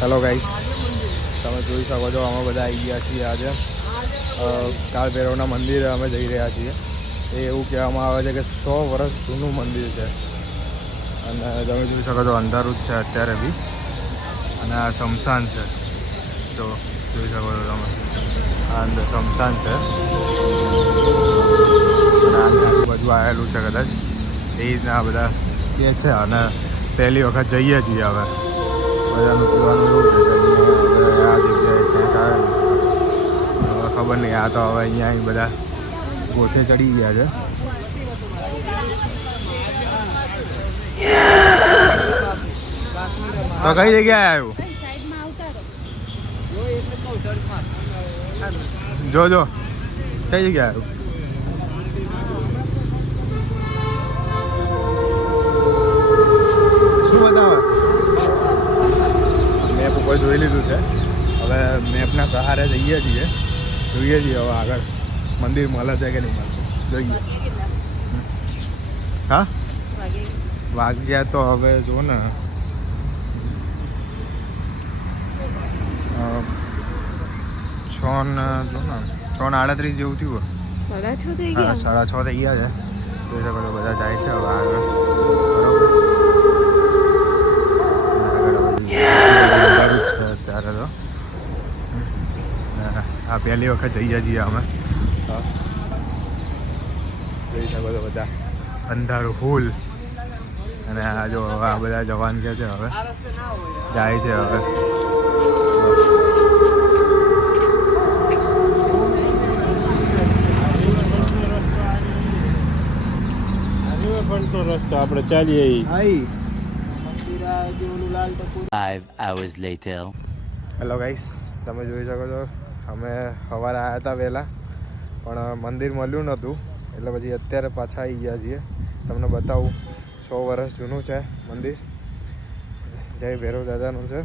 Hello guys, તમે જોઈ શકો છો અમે બધા આવી ગયા છીએ આજે કાળ ભૈરવના મંદિરે અમે જઈ રહ્યા છીએ. એ એવું કહેવામાં આવે છે કે 100 વર્ષ જૂનું મંદિર છે અને તમે જોઈ શકો છો અંધારું જ છે અત્યારે બી. અને આ શમશાન છે, જો જોઈ શકો છો તમે, આ અંદર શમશાન છે અને આજુબાજુ આવેલું છે કદાચ એ રીતના બધા કે છે. અને પહેલી વખત જઈએ છીએ હવે બધાનું કહેવાનું એવું છે કે આ જગ્યાએ ક્યાંક આવેલું હવે ખબર નહીં. આ તો હવે અહીંયા બધા ગોથે ચડી ગયા છે. તો કઈ જગ્યાએ આવ્યું જો કઈ જગ્યાએ આવ્યું? શું બતાવે? મેપ ઉપર જોઈ લીધું છે, હવે મેપના સહારે જઈએ છીએ, જોઈએ છીએ હવે આગળ મંદિર મળે છે કે નહીં મળતું, જોઈએ. હા, વાગ્યા તો હવે જો ને 6:38 જેવું થયું. 6:30 થઈ ગયા. 6:30 થઈ ગયા છે. જોઈ શકો છો બધા જાય છે હવે આગળ. અત્યારે તો આ પહેલી વખત જઈએ છીએ અમે. જોઈ શકો છો બધા અંધારું ફૂલ. અને આ જો આ બધા જવાન કે છે હવે જાય છે હવે. રસ્તો આપણે ચાલીએ. 5 hours later. હેલો ગાઈસ, તમે જોઈ શકો છો અમે સવારે આવ્યા હતા વહેલા, પણ મંદિર મળ્યું નહોતું એટલે પછી અત્યારે પાછા આવી ગયા છીએ. તમને બતાવું, 100 વર્ષ જૂનું છે મંદિર. જય ભૈરવ દાદાનું છે.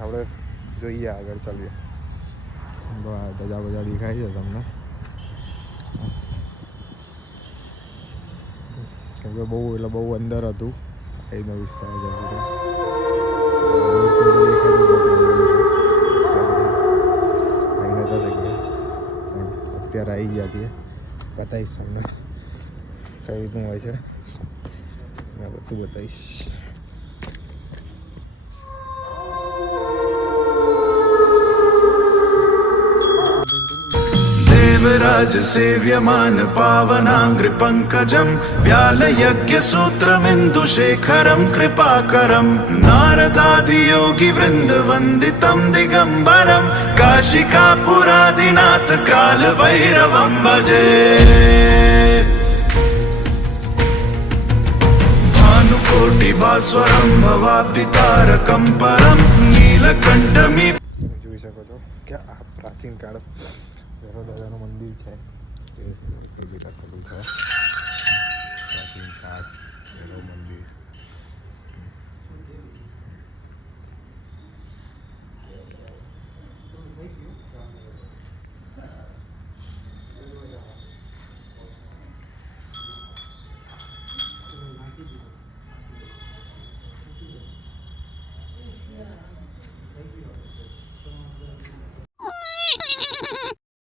આપણે જોઈએ આગળ ચાલીએ. ધજા બધા દેખાય છે તમને, કેમ કે બહુ અંદર હતું એનો વિસ્તાર છે. અત્યારે આવી ગયા છીએ, બતાવીશ તમને કઈ રીતનું હોય છે, બધું બતાવીશ. देवराज सेव्यमान पावनांग्रि पंकजं व्यालयज्ञ सूत्रमिन्दुशेखरं कृपाकरं नारदादियोगी वृंद वंदितं दिगंबरं काशिकापुरादिनाथ काल भैरवं भजे. भानुकोटि भास्वरं भवाब्धितारकं परं नीलकंठमी. જોઈ શકો છો કે આ પ્રાચીન કાળ ભૈરવ દાદાનું મંદિર છે. કઈ રીતે કરેલું છે પ્રાચીન કાળ ભૈરવ મંદિર.